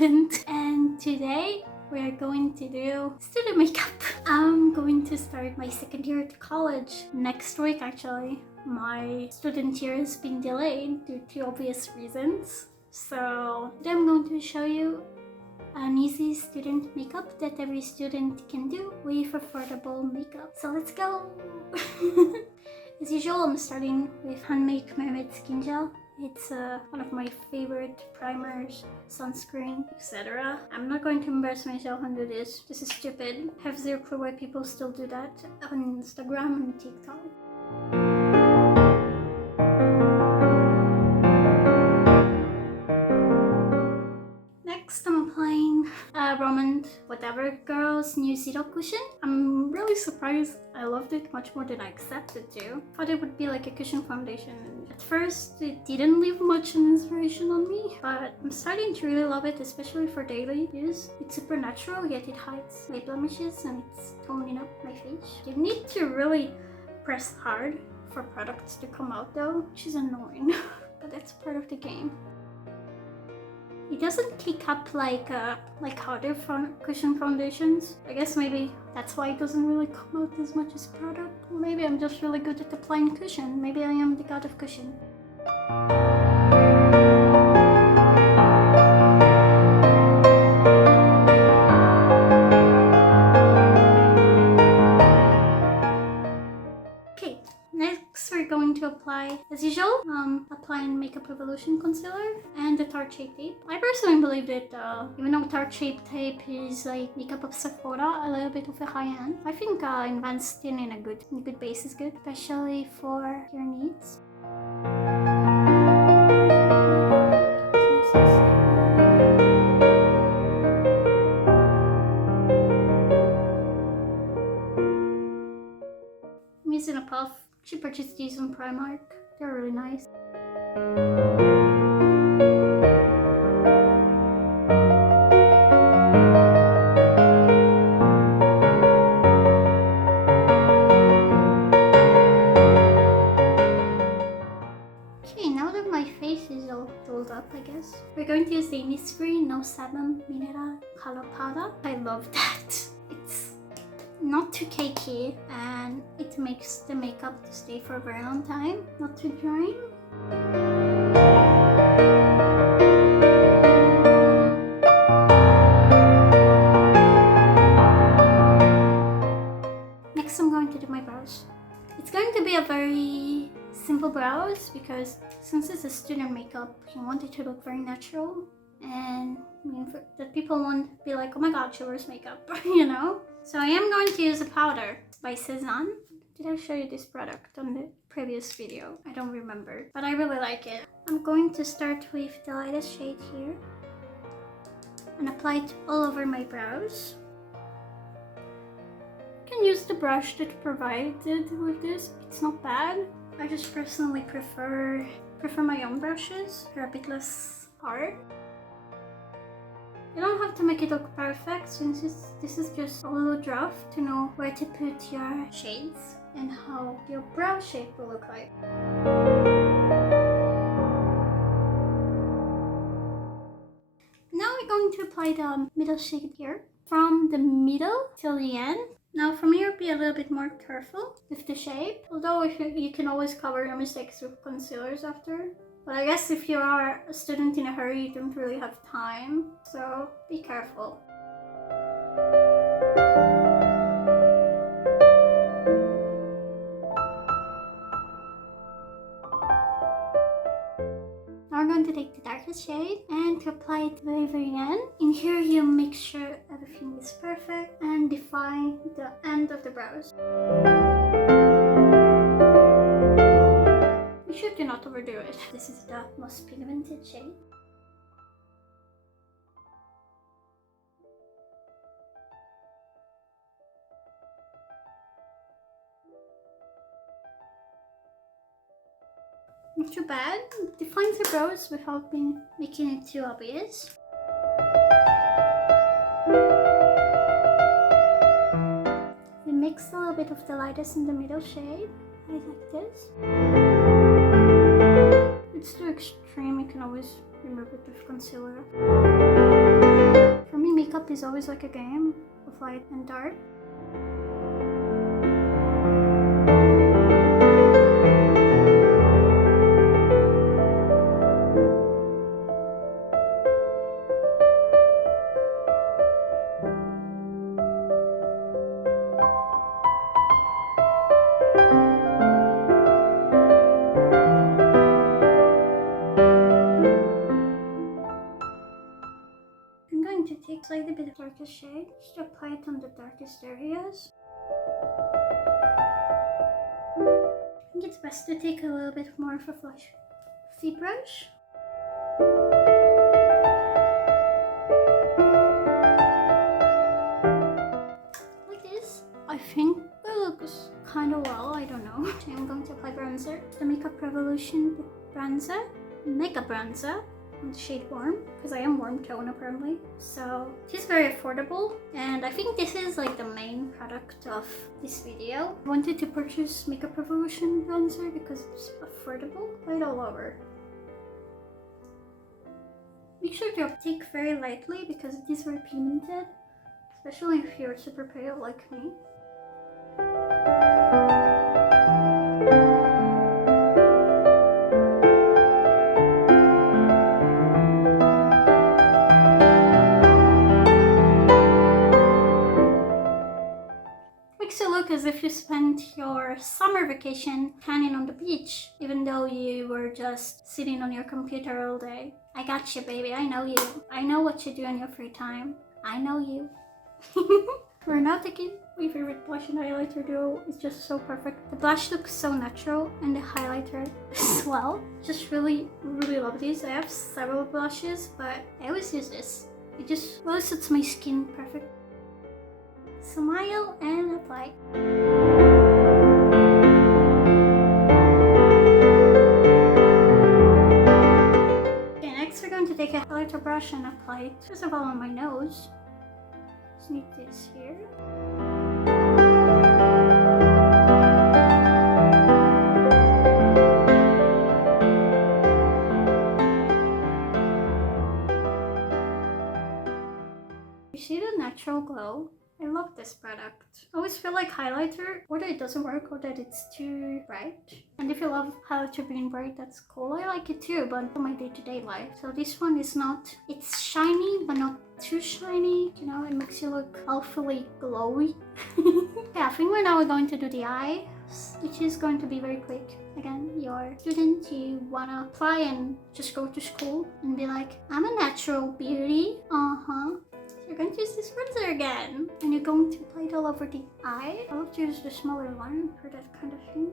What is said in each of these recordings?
student, and today we are going to do student makeup. I'm going to start my second year at college next week actually. My student year has been delayed due to obvious reasons. So today I'm going to show you an easy student makeup that every student can do with affordable makeup. So let's go! As usual, I'm starting with handmade ᴇᴍᴱ skin gel. It's one of my favorite primers, sunscreen, etc. I'm not going to embarrass myself and do this. This is stupid. I have zero clue why people still do that on Instagram and TikTok. Next, I'm applying Roman whatever girl's new zero cushion. I'm really surprised. I loved it much more than I expected to. Thought it would be like a cushion foundation. At first, it didn't leave much an inspiration on me, but I'm starting to really love it, especially for daily use. It's super natural, yet it hides my blemishes and it's toning up my face. You need to really press hard for products to come out though, which is annoying, but that's part of the game. It doesn't kick up like other cushion foundations. I guess maybe that's why it doesn't really come out as much as product. Maybe I'm just really good at applying cushion. Maybe I am the god of cushion. Okay, next we're going to apply, as usual, applying Makeup Revolution concealer and the Tarte Shape Tape. I personally believe that even though Tarte Shape Tape is like makeup of Sephora, a little bit of a high-end, I think investing in a good base is good, especially for your needs. I'm using a puff. She purchased these on Primark. They're really nice. Okay, now that my face is all dolled up, I guess, we're going to use the Innisfree No Sebum Mineral Color Powder. I love that. It's not too cakey and it makes the makeup to stay for a very long time, not too drying. Next I'm going to do my brows. It's going to be a very simple brows because since it's a student makeup, you want it to look very natural and that people won't be like, oh my god, she wears makeup, you know? So I am going to use a powder by Cézanne. Did I show you this product on the previous video? I don't remember, but I really like it. I'm going to start with the lightest shade here and apply it all over my brows. You can use the brush that provided with this. It's not bad. I just personally prefer my own brushes. They're a bit less hard. You don't have to make it look perfect since this is just a little draft to know where to put your shades and how your brow shape will look like. Now we're going to apply the middle shade here from the middle till the end. Now from here, be a little bit more careful with the shape, although you can always cover your mistakes with concealers after. But I guess if you are a student in a hurry, you don't really have time, so be careful. Now we're going to take the darkest shade and to apply it to the very end. In here, you make sure everything is perfect and define the end of the brows. You should do not overdo it. This is the most pigmented shade. Not too bad. It defines the brows without making it too obvious. We mix a little bit of the lightest in the middle shade, like this. It's too extreme, you can always remove it with concealer. makeup is always like a game of light and dark. To take slightly bit of darkest shade, just apply it on the darkest areas. I think it's best to take a little bit more of a fluffy brush. Like this. I think it looks kind of well, I don't know. So I'm going to apply bronzer. The Makeup Revolution bronzer. Makeup bronzer. On the shade Warm, because I am warm tone apparently. So it is very affordable, and I think this is like the main product of this video. I wanted to purchase Makeup Revolution bronzer because it's affordable, quite all over. Make sure to take very lightly because it is very pigmented, especially if you're super pale like me. As if you spent your summer vacation tanning on the beach, even though you were just sitting on your computer all day. I got you, baby. I know you. I know what you do in your free time. I know you. We're now taking my favorite blush and highlighter duo. It's just so perfect. The blush looks so natural, and the highlighter as well. Just really love these. I have several blushes, but I always use this. It just really suits my skin perfect. Smile and apply. Okay, next we're going to take a highlighter brush and apply it first of all on my nose. Just need this here. You see the natural glow? I love this product. I always feel like highlighter, or that it doesn't work or that it's too bright. And if you love highlighter being bright, that's cool. I like it too, but for my day-to-day life. So this one is not, it's shiny, but not too shiny. You know, it makes you look awfully glowy. Okay, I think we're going to do the eye, which is going to be very quick. Again, you're a student, you wanna apply and just go to school and be like, I'm a natural beauty. You're going to use this bronzer again, and you're going to apply it all over the eye. I love to use the smaller one for that kind of thing.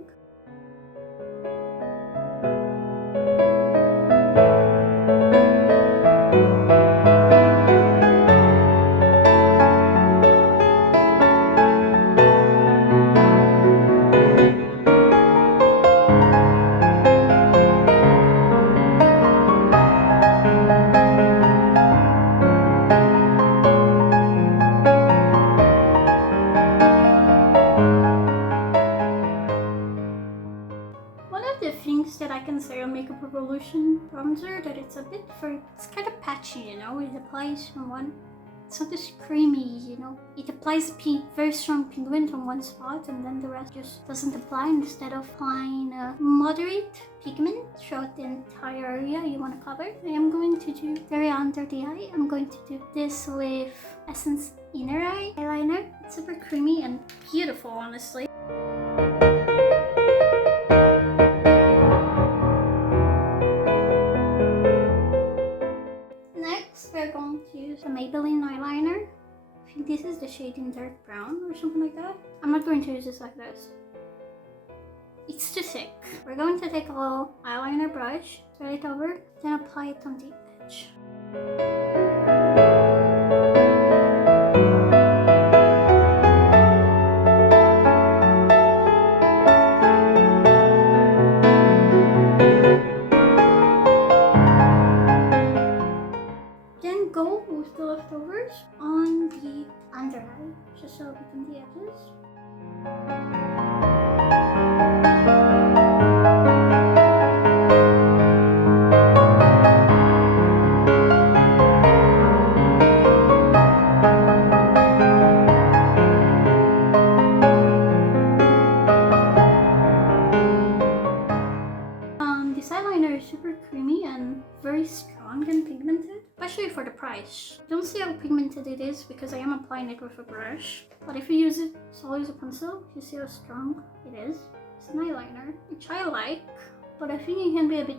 That I can say on Makeup Revolution bronzer, that it's kind of patchy, you know. It applies on one, it's not as creamy, you know. It applies very strong pigment on one spot, and then the rest just doesn't apply. Instead of applying a moderate pigment throughout the entire area you want to cover, I am going to do very under the eye. I'm going to do this with Essence Inner Eye eyeliner. It's super creamy and beautiful, honestly. We're going to use a Maybelline eyeliner. I think this is the shade in dark brown or something like that. I'm not going to use this like this. It's too thick. We're going to take a little eyeliner brush, thread it over, then apply it on the edge. Go with the leftovers on the under eye, just a little bit on the edges. eyelash. Don't see how pigmented it is because I am applying it with a brush. But if you use it solely as a pencil, you see how strong it is. It's an eyeliner, which I like, but I think it can be a bit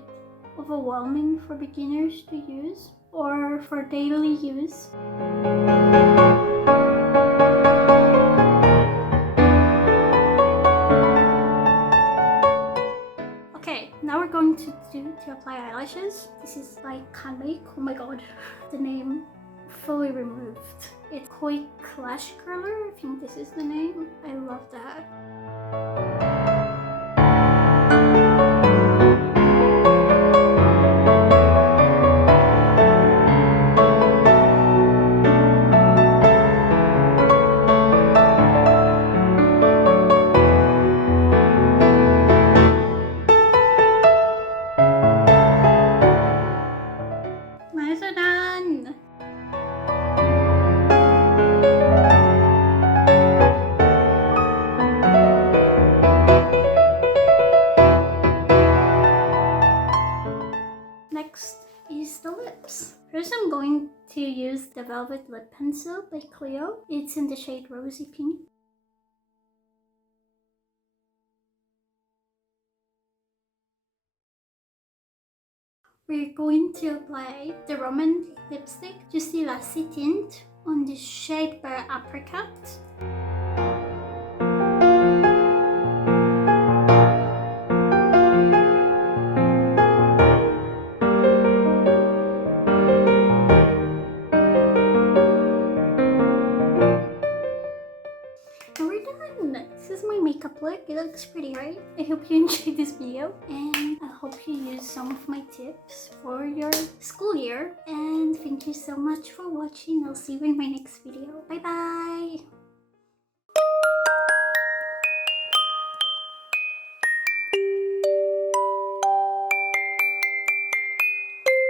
overwhelming for beginners to use or for daily use. Okay, now we're going to apply eyelashes. This is by ᴇᴍᴱ. Oh my god, the name fully removed. It's Quick Lash Curler, I think this is the name. I love that. Next is the lips. First I'm going to use the Velvet Lip Pencil by Clio. It's in the shade Rosy Pink. We're going to apply the Roman lipstick, just the Lassie tint, on the shade by Apricot. This is my makeup look. It looks pretty, right? I hope you enjoyed this video and I hope you use some of my tips for your school year. And thank you so much for watching. I'll see you in my next video. Bye bye!